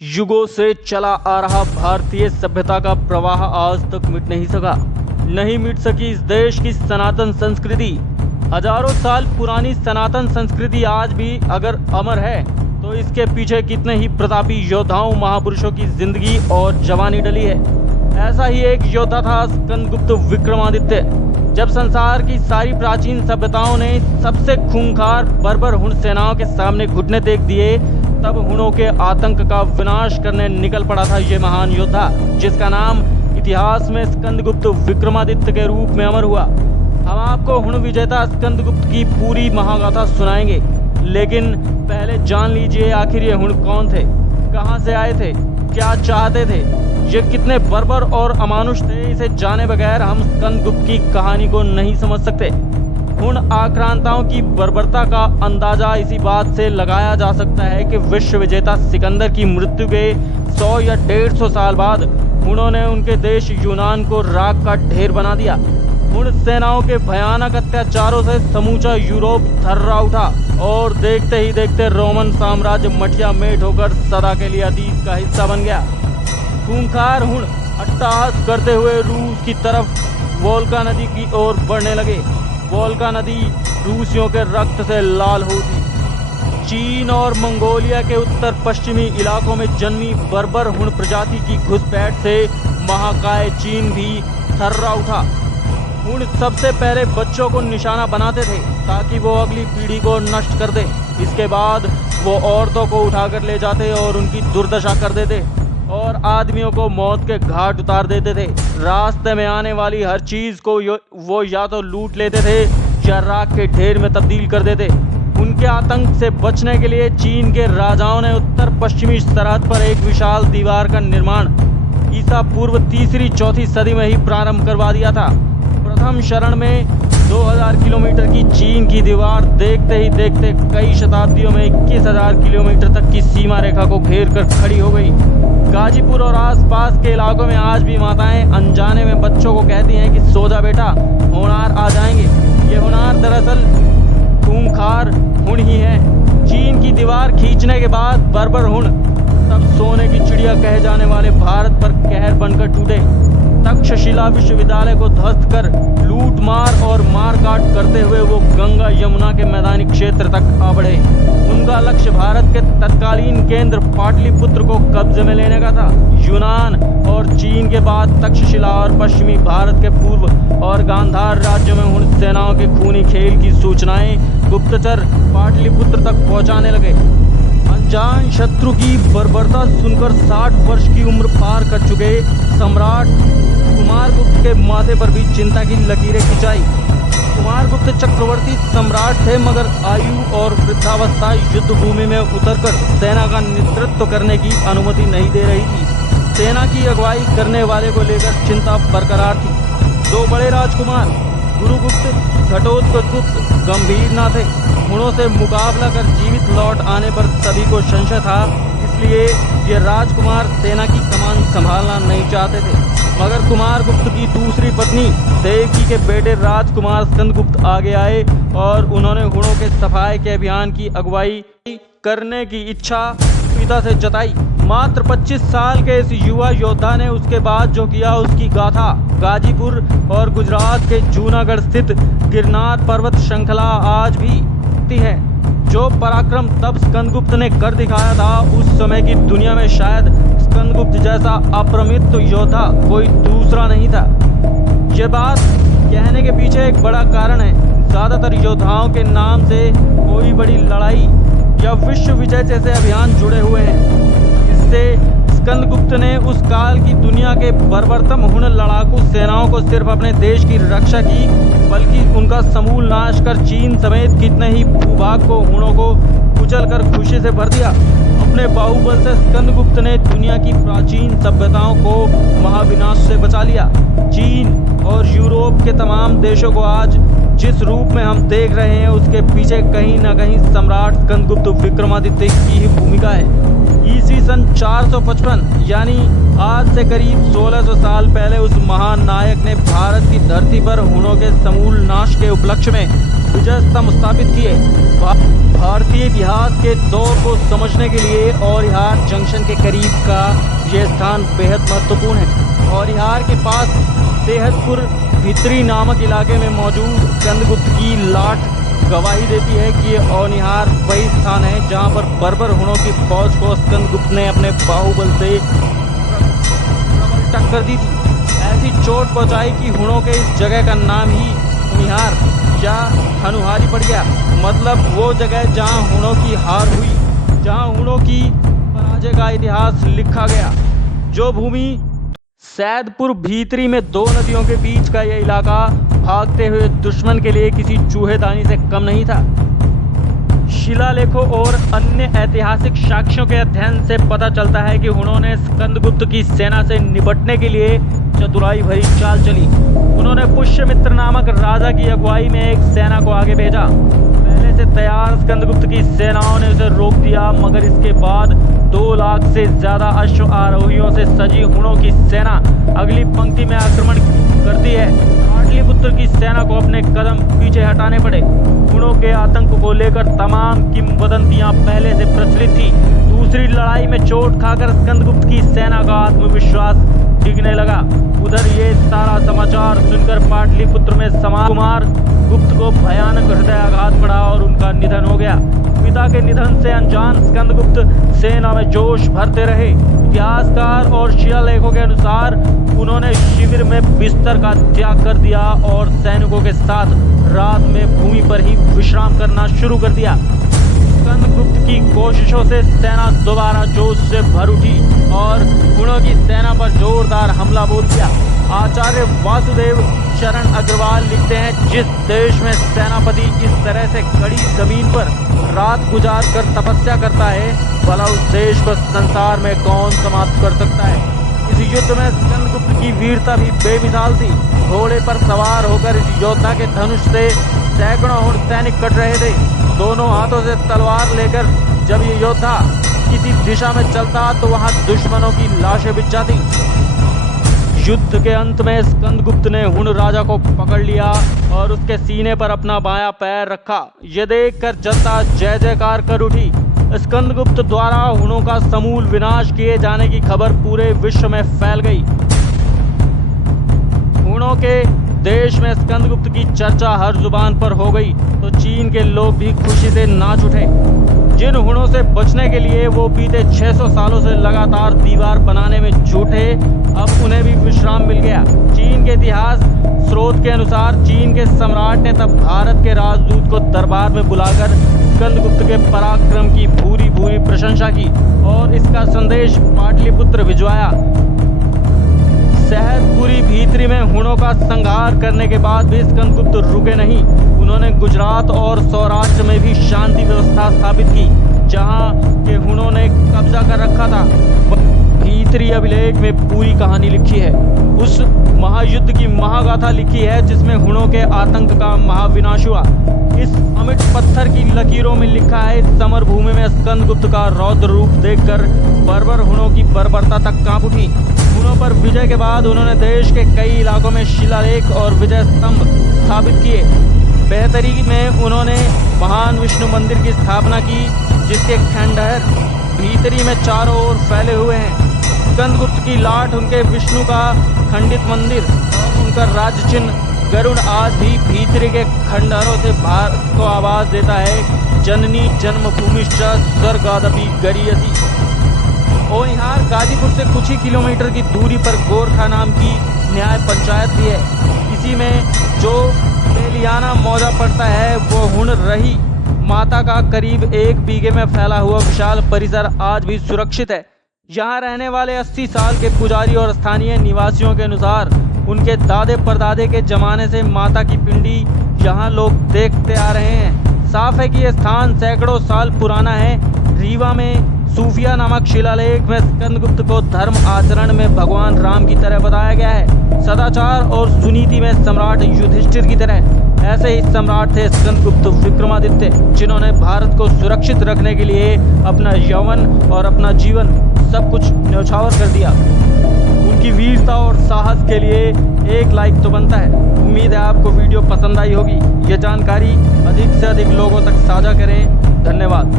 युगों से चला आ रहा भारतीय सभ्यता का प्रवाह आज तक मिट नहीं सका। नहीं मिट सकी इस देश की सनातन संस्कृति। हजारों साल पुरानी सनातन संस्कृति आज भी अगर अमर है तो इसके पीछे कितने ही प्रतापी योद्धाओं महापुरुषों की जिंदगी और जवानी डली है। ऐसा ही एक योद्धा था स्कंदगुप्त विक्रमादित्य। जब संसार की सारी प्राचीन सभ्यताओं ने सबसे खूंखार बर्बर हुण सेनाओं के सामने घुटने टेक दिए, तब हुणों के आतंक का विनाश करने निकल पड़ा था ये महान योद्धा, जिसका नाम इतिहास में स्कंदगुप्त विक्रमादित्य के रूप में अमर हुआ। हम आपको हुण विजेता स्कंदगुप्त की पूरी महागाथा सुनाएंगे, लेकिन पहले जान लीजिए आखिर ये हुण कौन थे, कहां से आए थे, क्या चाहते थे, ये कितने बर्बर और अमानुष थे। इसे जाने बगैर हम स्कंदगुप्त की कहानी को नहीं समझ सकते। हुण आक्रांताओं की बर्बरता का अंदाजा इसी बात से लगाया जा सकता है कि विश्व विजेता सिकंदर की मृत्यु के 100 या 150 साल बाद हुणों ने उनके देश यूनान को राख का ढेर बना दिया। हुण सेनाओं के भयानक अत्याचारों से समूचा यूरोप थर्रा उठा और देखते ही देखते रोमन साम्राज्य मटिया मेट होकर सदा के लिए अतीत का हिस्सा बन गया। खूंखार हुण अट्टहास करते हुए रूस की तरफ वोल्गा नदी की ओर बढ़ने लगे। वोल्गा नदी रूसियों के रक्त से लाल हो थी। चीन और मंगोलिया के उत्तर पश्चिमी इलाकों में जन्मी बर्बर हुण प्रजाति की घुसपैठ से महाकाय चीन भी थर्रा उठा। हुण सबसे पहले बच्चों को निशाना बनाते थे ताकि वो अगली पीढ़ी को नष्ट कर दे। इसके बाद वो औरतों को उठाकर ले जाते और उनकी दुर्दशा कर देते और आदमियों को मौत के घाट उतार देते थे। रास्ते में आने वाली हर चीज को वो या तो लूट लेते थे या राख के ढेर में तब्दील कर देते। उनके आतंक से बचने के लिए चीन के राजाओं ने उत्तर पश्चिमी सरहद पर एक विशाल दीवार का निर्माण ईसा पूर्व 3री-4थी सदी में ही प्रारंभ करवा दिया था। प्रथम चरण में 2000 किलोमीटर की चीन की दीवार देखते ही देखते कई शताब्दियों में 21,000 किलोमीटर तक की सीमा रेखा को घेर कर खड़ी हो गई। गाजीपुर और आसपास के इलाकों में आज भी माताएं अनजाने में बच्चों को कहती हैं कि सो जा बेटा, होनार आ जाएंगे। ये होनार दरअसल खूंखार हुण ही है। चीन की दीवार खींचने के बाद बर्बर हुण तब सोने की चिड़िया कहे जाने वाले भारत पर कहर बनकर टूटे। तक्षशिला विश्वविद्यालय को ध्वस्त कर लूट मार और मार काट करते हुए वो गंगा यमुना के मैदानी क्षेत्र तक आ बढ़े। उनका लक्ष्य भारत के तत्कालीन केंद्र पाटलिपुत्र को कब्जे में लेने का था। यूनान और चीन के बाद तक्षशिला और पश्चिमी भारत के पूर्व और गांधार राज्यों में हुण सेनाओं के खूनी खेल की सूचनाएं गुप्तचर पाटलिपुत्र तक पहुंचाने लगे। अनजान शत्रु की बर्बरता सुनकर 60 वर्ष की उम्र पार कर चुके सम्राट कुमारगुप्त के माथे पर भी चिंता की लकीरें खिंचाई। कुमारगुप्त चक्रवर्ती सम्राट थे, मगर आयु और वृद्धावस्था युद्ध भूमि में उतरकर सेना का नेतृत्व करने की अनुमति नहीं दे रही थी। सेना की अगुवाई करने वाले को लेकर चिंता बरकरार थी। दो बड़े राजकुमार गुरुगुप्त घटोत्कच गंभीर न थे। हुणों से मुकाबला कर जीवित लौट आने पर सभी को संशय था, इसलिए ये राजकुमार सेना की कमान संभालना नहीं चाहते थे। मगर कुमारगुप्त की दूसरी पत्नी देवकी के बेटे राजकुमार स्कंदगुप्त आगे आए और उन्होंने हुणों के सफाई के अभियान की अगुवाई करने की इच्छा पिता से जताई। मात्र 25 साल के इस युवा योद्धा ने उसके बाद जो किया उसकी गाथा गाजीपुर और गुजरात के जूनागढ़ स्थित गिरनार पर्वत श्रृंखला आज भी है। जो पराक्रम तब स्कंदगुप्त ने कर दिखाया था, उस समय की दुनिया में शायद स्कंदगुप्त जैसा अप्रमित योद्धा कोई दूसरा नहीं था। ये बात कहने के पीछे एक बड़ा कारण है। ज्यादातर योद्धाओं के नाम से कोई बड़ी लड़ाई या विश्व विजय जैसे अभियान जुड़े हुए हैं। इससे स्कंदगुप्त ने उस काल की दुनिया के बर्बरतम हुण लड़ाकू सेनाओं को सिर्फ अपने देश की रक्षा की, बल्कि उनका समूल नाश कर चीन समेत कितने ही भूभाग को हुणों को कुचल कर खुशी से भर दिया। अपने बाहुबल से स्कंदगुप्त ने दुनिया की प्राचीन सभ्यताओं को महाविनाश से बचा लिया। चीन और यूरोप के तमाम देशों को आज जिस रूप में हम देख रहे हैं, उसके पीछे कहीं न कहीं सम्राट स्कंदगुप्त विक्रमादित्य की ही भूमिका है। ईस्वी सन 455 यानी आज से करीब 1600 साल पहले उस महान नायक ने भारत की धरती पर हुणों के समूल नाश के उपलक्ष्य में विजय स्तंभ स्थापित किए। भारतीय इतिहास के दौर को समझने के लिए औरैहार जंक्शन के करीब का यह स्थान बेहद महत्वपूर्ण है। औरैहार के पास सेहतपुर भीतरी नामक इलाके में मौजूद स्कंदगुप्त की लाट गवाही देती है कि औरैहार वही स्थान है जहां पर बर्बर हुणों की फौज को स्कंदगुप्त ने अपने बाहुबल से टक्कर दी थी। ऐसी चोट पहुंचाई कि हुणों के इस जगह का नाम ही औरैहार या हनुहारी पड़ गया। मतलब वो जगह जहां हुणों की हार हुई, जहां हुणों की पराजय का इतिहास लिखा गया। जो भूमि सैदपुर भीतरी में दो नदियों के बीच का यह इलाका भागते हुए दुश्मन के लिए किसी चूहेदानी से कम नहीं था। शिलालेखों और अन्य ऐतिहासिक साक्ष्यों के अध्ययन से पता चलता है कि हुणों ने स्कंदगुप्त की सेना से निपटने के लिए चतुराई भरी चाल चली। उन्होंने पुष्यमित्र नामक राजा की अगुवाई में एक सेना को आगे भेजा। पहले से तैयार स्कंदगुप्त की सेनाओं ने उसे रोक दिया, मगर इसके बाद 2 लाख से ज्यादा अश्व आरोहियों से सजी हुणों की सेना अगली पंक्ति में आक्रमण करती है। पाटलिपुत्र की सेना को अपने कदम पीछे हटाने पड़े। हुणों के आतंक को लेकर तमाम किंवदंतियां पहले से प्रचलित थी। दूसरी लड़ाई में चोट खाकर स्कंदगुप्त की सेना का आत्मविश्वास डिगने लगा। उधर ये सारा समाचार सुनकर पाटलिपुत्र में समान कुमार गुप्त को भयानक हृदयाघात पड़ा और उनका निधन हो गया। पिता के निधन से अनजान स्कंदगुप्त सेना में जोश भरते रहे। इतिहासकार और शिलालेखों के अनुसार उन्होंने शिविर में बिस्तर का त्याग कर दिया और सैनिकों के साथ रात में भूमि पर ही विश्राम करना शुरू कर दिया। स्कंदगुप्त की कोशिशों से सेना दोबारा जोश से भर उठी और हुणों की सेना पर जोरदार हमला बोल दिया। आचार्य वासुदेव शरण अग्रवाल लिखते हैं, जिस देश में सेनापति इस तरह से कड़ी जमीन पर रात गुजार कर तपस्या करता है, भला उस देश को संसार में कौन समाप्त कर सकता है। इस युद्ध में स्कंदगुप्त की वीरता भी बेमिसाल थी। घोड़े पर सवार होकर इस योद्धा के धनुष से सैकड़ों हुण सैनिक कट रहे थे। दोनों हाथों से तलवार लेकर जब ये योद्धा किसी दिशा में चलता तो वहां दुश्मनों की लाशें बिछ जाती। युद्ध के अंत में स्कंदगुप्त ने हुण राजा को पकड़ लिया और उसके सीने पर अपना बायां पैर रखा। ये देखकर जनता जय जयकार कर उठी। स्कंदगुप्त द्वारा हुणों का समूल विनाश किए जाने की खबर पूरे विश्व में फैल गई। हुणों के देश में स्कंदगुप्त की चर्चा हर जुबान पर हो गई तो चीन के लोग भी खुशी से नाच उठे। जिन हुणों से बचने के लिए वो बीते 600 सालों से लगातार दीवार बनाने में जुटे, अब उन्हें भी विश्राम मिल गया। चीन के इतिहास स्रोत के अनुसार चीन के सम्राट ने तब भारत के राजदूत को दरबार में बुलाकर स्कंदगुप्त के पराक्रम की भूरी भूरी प्रशंसा की और इसका संदेश पाटलिपुत्र भिजवाया। सेहतपुरी भीतरी में हुणों का संहार करने के बाद भी स्कंदगुप्त रुके नहीं। उन्होंने गुजरात और सौराष्ट्र में भी शांति व्यवस्था स्थापित की, जहां के हुणों ने कब्जा कर रखा था। भीतरी अभिलेख में पूरी कहानी लिखी है। उस महायुद्ध की महागाथा लिखी है जिसमें हुणों के आतंक का महाविनाश हुआ। इस अमिट पत्थर की लकीरों में लिखा है, इस समर भूमि में स्कंदगुप्त का रौद्र रूप देखकर बर्बर हुणों की बर्बरता तक कांप उठी। हुणों पर विजय के बाद उन्होंने देश के कई इलाकों में शिलालेख और विजय स्तंभ स्थापित किए। बेहतरी में उन्होंने महान विष्णु मंदिर की स्थापना की, जिसके खंडहर भीतरी में चारों ओर फैले हुए हैं। स्कंदगुप्त की लाट, उनके विष्णु का खंडित मंदिर और उनका राज चिन्ह गरुड़ आज भी भीतरी के खंडहरों से भारत को आवाज देता है, जननी जन्मभूमिश्च स्वर्गादपि गरीयसी। औरैहार गाजीपुर से कुछ ही किलोमीटर की दूरी पर गोरखा नाम की न्याय पंचायत भी है। इसी में जो तेलियाना मौजा पड़ता है वो हुण रही माता का करीब 1 बीघे में फैला हुआ विशाल परिसर आज भी सुरक्षित है। यहाँ रहने वाले 80 साल के पुजारी और स्थानीय निवासियों के अनुसार उनके दादे परदादे के जमाने से माता की पिंडी यहाँ लोग देखते आ रहे हैं। साफ है कि यह स्थान सैकड़ों साल पुराना है। रीवा में सूफिया नामक शिलालेख में स्कंदगुप्त को धर्म आचरण में भगवान राम की तरह बताया गया है, सदाचार और सुनीति में सम्राट युधिष्ठिर की तरह। ऐसे ही सम्राट थे स्कंदगुप्त विक्रमादित्य, जिन्होंने भारत को सुरक्षित रखने के लिए अपना यौवन और अपना जीवन सब कुछ न्यौछावर कर दिया। उनकी वीरता और साहस के लिए एक लाइक तो बनता है। उम्मीद है आपको वीडियो पसंद आई होगी। ये जानकारी अधिक से अधिक लोगों तक साझा करें। धन्यवाद।